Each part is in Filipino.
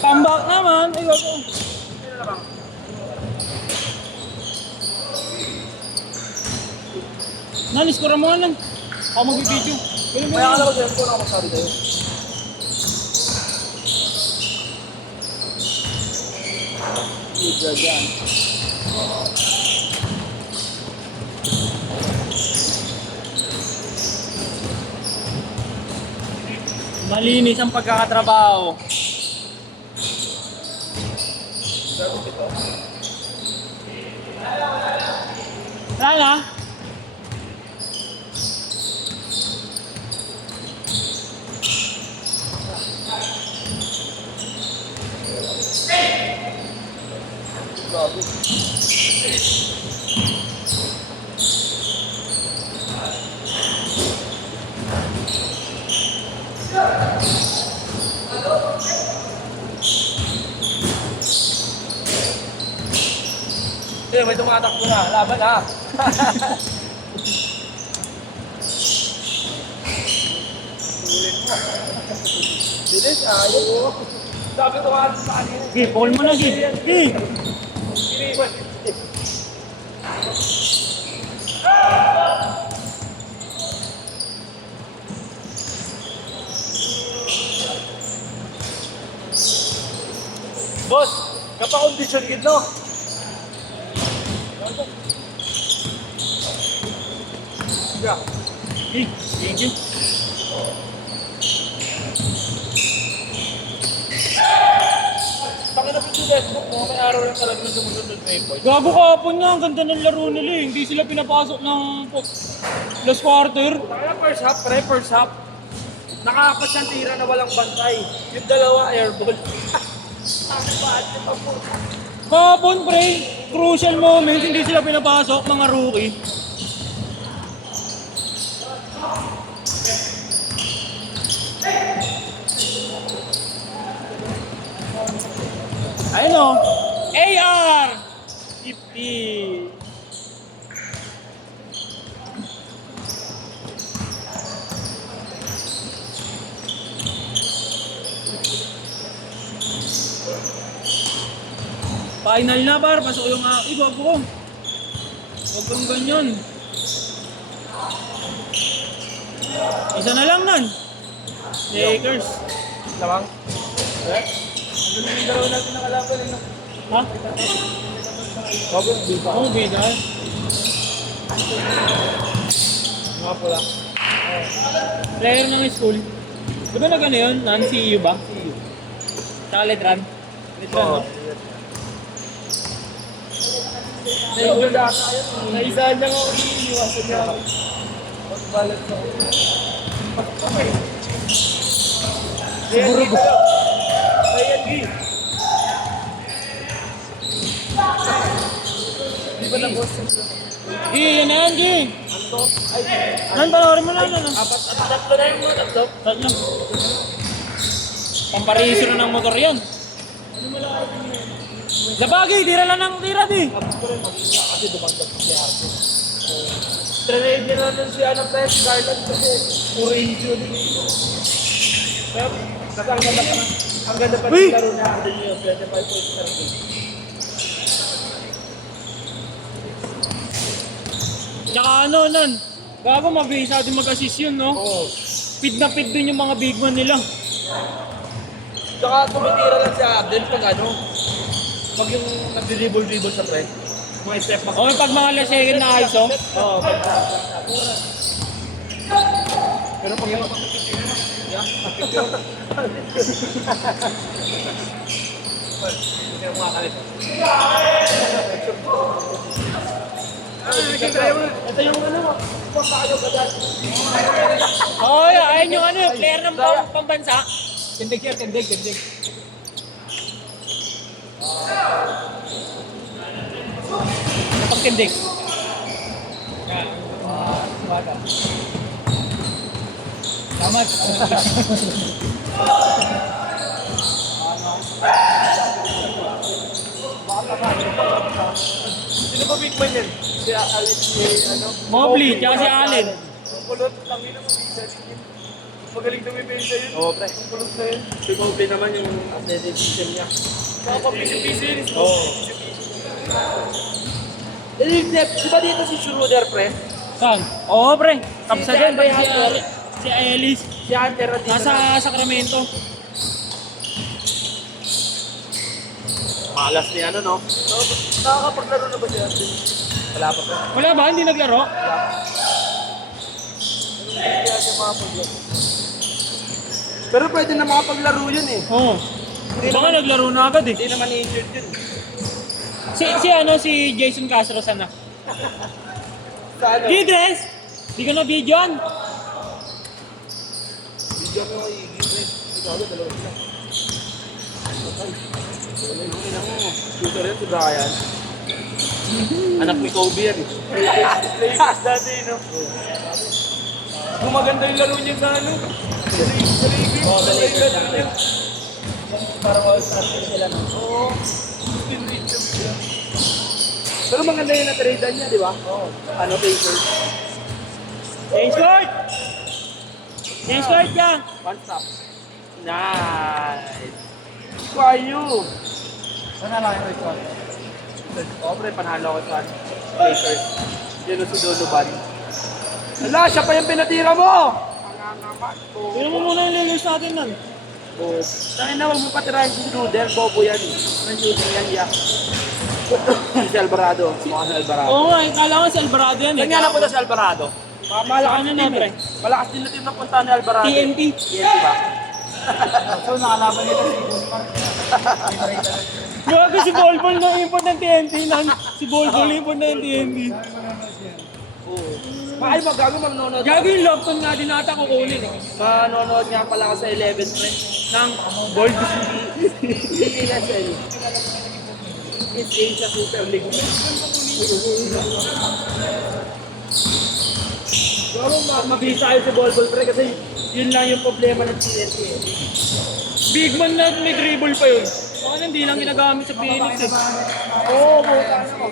Tambak naman. Ay, wag. Nalis ko mo lang. Ako magbibideo. Kaya ka naman sa'yo, kung ako masabi tayo. Liga dyan. Malinis ang pagkakatrabaho. Wala na. Eh, may tumatakbo na. Laban ha. Bilis, ayaw. Sabi ko nga sa kanina. Sige, pull mo na, sige. Sige. Boss, kapakondisyon kid, no? Yeah. Sige, thank you. Pakita po si Facebook mo, may araw lang talaga ng sumusunod na yung point. Gago kahapon nga, ang ganda ng laro nila eh. Hindi sila pinapasok ng last quarter. Kaya first half, first half. Nakaapat siyang tira na walang bantay. Yung dalawa, airball. Kahapon, pre, crucial moments, hindi sila pinapasok, mga rookie. Ayun o, AR 50. Final na par, pasok yung wag ko. Huwag kang ganyan. Isa na lang nun. Lakers. Lamang? Eh? Ano yung dalawa natin nakalaban eh, no? Ha? Bago, di ba? Oo, bida. Mga pula. Player ng school. Di ba nag-ano yun? Non-CU ba? CU. Saka Letran. Letran, no? Naisahan lang ako iniiwasan niya ako. Pag-balance ako. Siguro ko. Ayan, G. Di ba na boss? Yan na yan, G. Ano? Ay, Nan, panoorin mo lang. Ano? apat at tatlo na yung mga tatlo. Tatlo. Pampariso na ng motor yan. Labagi, tira lang ng tira, di. Tapos ko rin mag-iisa kasi dumagdag si Arco. Trade niya natin si ano tayo, si Garland kasi puro injury. Pero kasi ang ganda pa ng laro niya, ang ganda niya, 25 points na rin. Tsaka ano, Nan. Gago, mabilis natin mag-assist yun, no? Oo. Feed na feed din yung mga big man nila. Tsaka tumitira lang si Abdel pag ano, pag yung nag-dribble sa pre, mga step back. Okay, pag mga last second na ISO. Oo. Pero pag yung yeah, hindi ako makakalit. Ito yung ano mo, pagkakayo ka dyan. Oh, ayun yung ano, player ng pambansa. Tindig yan, tindig. Pagkindig. Bata. Tama. Sino ba big man yan? Si Alex, ano? Mobley, tsaka si Allen. Kulot lang yun ang mabisa. Magaling dumipinsa yun. Oo, pre. Ang kulog na yun. Si Kobe naman yung athleticism niya. Saka pag pisi-pisi yun. Oo. Di ba dito si Schroeder, pre? Saan? Oo, pre. Kapsa Si din. Andre Si, Hunter. si Ellis. Si Hunter na dito. Nasa Sacramento. Malas ni ano, no? Nakakapaglaro na ba siya? Wala pa, pre. Wala ba? Hindi naglaro? Kaya siya makapaglaro. Pero pwede na makapaglaro yun eh. Oo. Baka naglaro na agad eh. Hindi naman injured yun. Si Jason Castro sana. Sa ano? Gidres! Di ka na videoan. Video mo kay Gidre. Ikaw ulit, dalawa siya. Shooter yun si Brian. Anak ni Kobe yan. Lakers dati, no? Gumaganda yung laro niya sa ano? Sa Lakers. Oo, sa Lakers dati. Parang all-star sila, no? Oo. Pero maganda yung na-trade niya, di ba? Oo. Ano, Pacers? Change court! Change court ka! One stop. Nice. Kwayo. Sana lang yung record. Oo, pre, panalo ko sa Pacers. Yan si Donovan. Ala, siya pa yung pinatira mo! Tignan mo muna yung Lakers natin nun. Oh, tayo na, huwag mo patirahin si Schroeder. Bobo yan. Ang shooting yan, yak. Si Alvarado. Mukha si Alvarado. Oo nga, kala ko si Alvarado yan eh. Saan nga napunta si Alvarado? Malakas Ano din na, team pre? eh. Malakas din na team na punta ni Alvarado. TNT. TNT ba? So, nakalaban nila si Guzman. Grabe si Bolbol na import ng TNT. Si Bolbol import na yung TNT. Oo. Ay, magago manonood. Gago yung Lopton nga din ata kukunin eh. Manonood nga pala ako sa 11th pre. Ng Gold. ESL. It's Asia Super League. Pero mabisa kayo si Bolbol pre kasi yun lang yung problema ng TNT eh. Big man na may dribble pa yun. Baka hindi lang ginagamit sa Phoenix eh. Oo, buta na mo.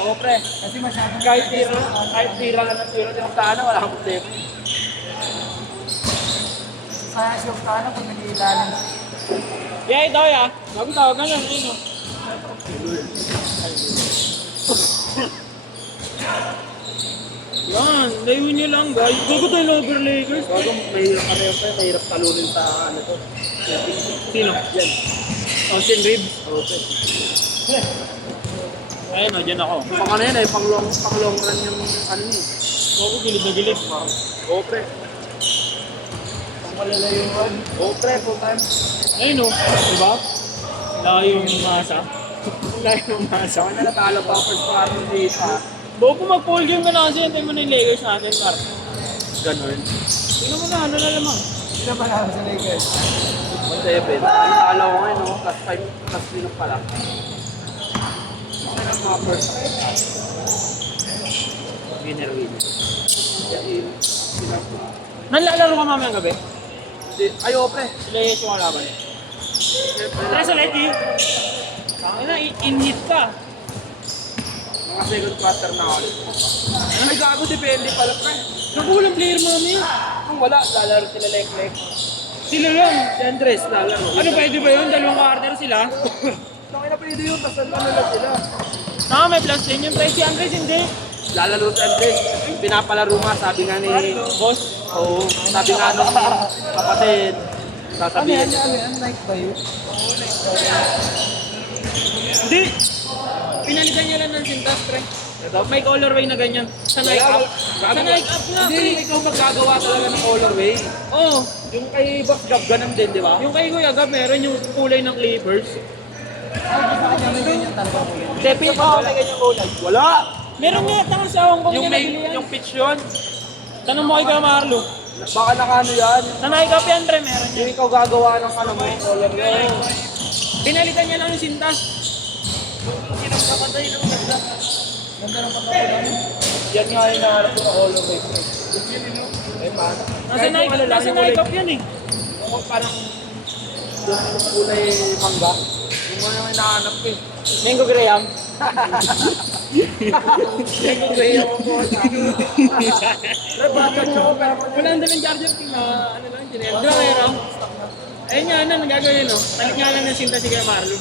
Oo pre. Kasi masyadong Kahit tira lang ng tira, tinagtaan na, wala kang problema. sa show ka na pag nag-iilalan. Yeah, ito ya. Bago tawagan lang yun oh. Yan, layuin niyo lang guys. Gago tayo ng over Lakers. Bago mahirap ano yun pre, mahirap talunin sa ano to. Sino? Yan. Austin Reeves. Okay. Ayun o, dyan ako. Pang ano yan eh, pang long run yung ano eh. Ako gilid na gilid. Oo pre. Pag malalayuan. Oo pre, full time. Ayun o, diba? Layo yung masa. Layo yung masa. Saka na natalo pa first quarter dito. Bago mag-full game ka na kasi, hintay mo na yung Lakers natin, Mar. Ganun. Tingnan mo na, ano na lamang. Hindi na pala sa Lakers. 1-7. Ang talo ko ngayon, no? Plus 5, plus 3 pala. Okay lang mga first half. Winner. Nalalaro ka mamayang gabi? Ayo, pre. Sila yung kalaban. Tara sa Leti. Tangina, in-hit ka. Mga second quarter na ako. Ay, gago, depende pala, pre. Nakulang player mamaya. Kung wala, lalaro sila like. Sila lang. Si Andres, lalaro. Ano pwede ba yun? Dalawang quarter sila? Tangina, pwede yun, tapos ano lang sila. May plus 10 yung price. Si Andres hindi. Lalaro si Andres. Pinapalaro nga, sabi nga ni Boss. Oo, sabi nga nung kapatid. Sasabihin. Like ba yun? Hindi. Pinalitan niya lang ng sintas, pre. May colorway na ganyan. Sa Nike Up. Sa Nike Up nga, Hindi, pre. ikaw magagawa talaga ng colorway. Oo. Yung kay Boss Gab, ganun din, di ba? Yung kay Kuya Gab, meron yung kulay ng Clippers. Ay, sa kanya may ganyan talaga ko yun. Depil pa ako may ganyang kulay. Wala! Meron nga, tangan sa Hong Kong Yung niya may, nabili yan. yung pitch yun, Tanong mo kay Kuya Marlo. baka nakano yan. Sa Nike Up yan, pre, meron yan. Yung ikaw gagawa ng ano mo, colorway. Pinalitan niya lang yung sintas. Ganda ng pagkakaroon. Yan nga yung naharap ko na colorway. Eh, paano? Nasa Nike Up yan eh. Yung parang yung kulay mangga. Yung mga yung hinahanap ko eh. Mango Graham. Yan kung sa'yo ako po. Pre, baka nyo ako, pero Wala ang dalang charger king na ano lang, Janelle. Di ba kaya Ram? Ayun nga, ano, nagagawin yun, no? Talit nga lang ng sinta si Kuya Marlon.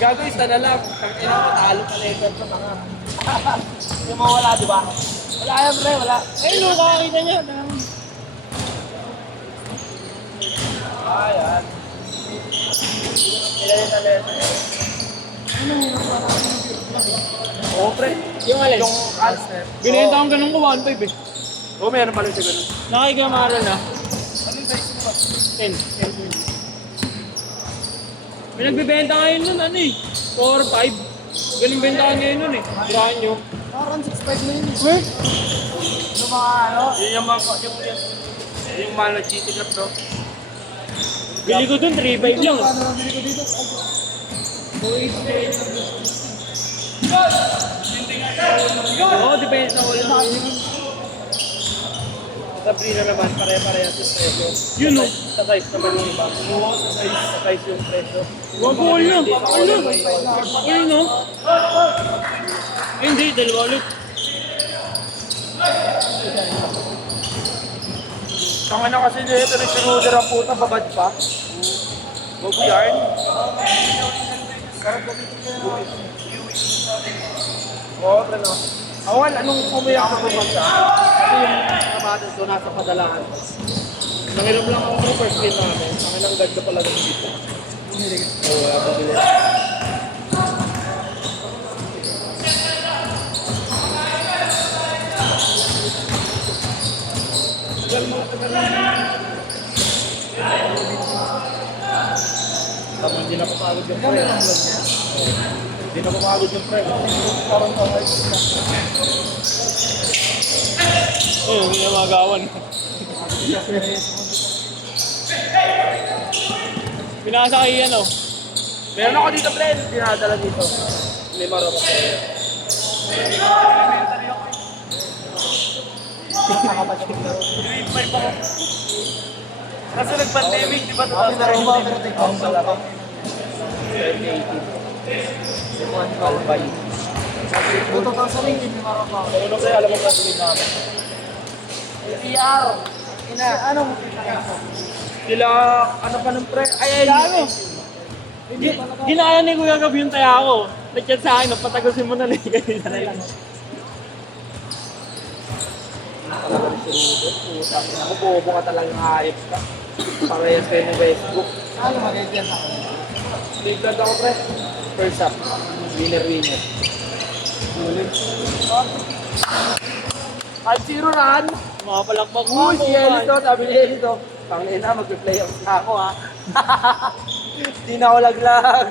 gago isa na lang. Ang ina ko, talo pa letter sa mga. Yung mawala, di ba? Wala yan, pre, wala. Ayun, no, kakakita niya. Ayan. Ilan yung letter? Oo, pre. Yung alin? Yung answer. Binenta akong ganun ko, 1.5 eh. Oo, meron pala siya ganun. Nakay Kuya Marlon, ha? Ano yung size mo ba? 10. May nagbibenta ngayon nun, ano eh. 4, 5. Ganun bentahan ngayon nun eh. Tirahan nyo. Parang 6.5 na yun. Wait! Yung mga ano, Yun yung mga, yung mga nag-GT ka, bro. Bili ko dun, 3.5 lang. ano lang bili ko dito? 2.8 Oo, depende sa ulit. Sabrina naman, pare-parehas yung presyo. Yun no. Sa size naman yung iba. Oo, sa size yung presyo. Wag ko ulit. Ano? Ayun no. Ay, hindi, dalawa ulit. Ang ano kasi nito, nag-ruder ang puta, babad pa. Huwag mo yarn. Oo, pre no. Ako nga, anong umiyak ako sa kasi yung kamadas ko nasa padalaan. Nangiram lang ako sa first game namin. Ang ilang ganda pala ng dito. Oo, wala pa bili. Tama, hindi na papagod yung pre. Hindi na papagod yung pre. Parang pangayos na. Ayun, hindi na magawan. Pinasa kay yan oh. Meron ako dito, pre. Dinadala dito. May marama ko. Kasi nag-pandemic, di ba? Kami na rin ba? Pero take off sa laki. 2,000 rin yun yung mga pa. Ano kayo, alam mo ba tuloy namin? PR. Ina, ano mo pinaka? Sila, ano pa ng pre? Ay, Ano? Ginala ni Kuya Gab yung taya ko. Nag-chat sa akin, patagusin mo na lang. Ganyan na lang. Ako, bobo ka talagang hayop ka. Parehas kayo ng Facebook. Ano magiging sa akin? Bigland ako, pre. First up. Winner. 5-0 na. Mga palakpak mo. Uy, si Elito, sabi ni Elito. Pangina, mag-play out na ako ha. Hindi na ako laglag.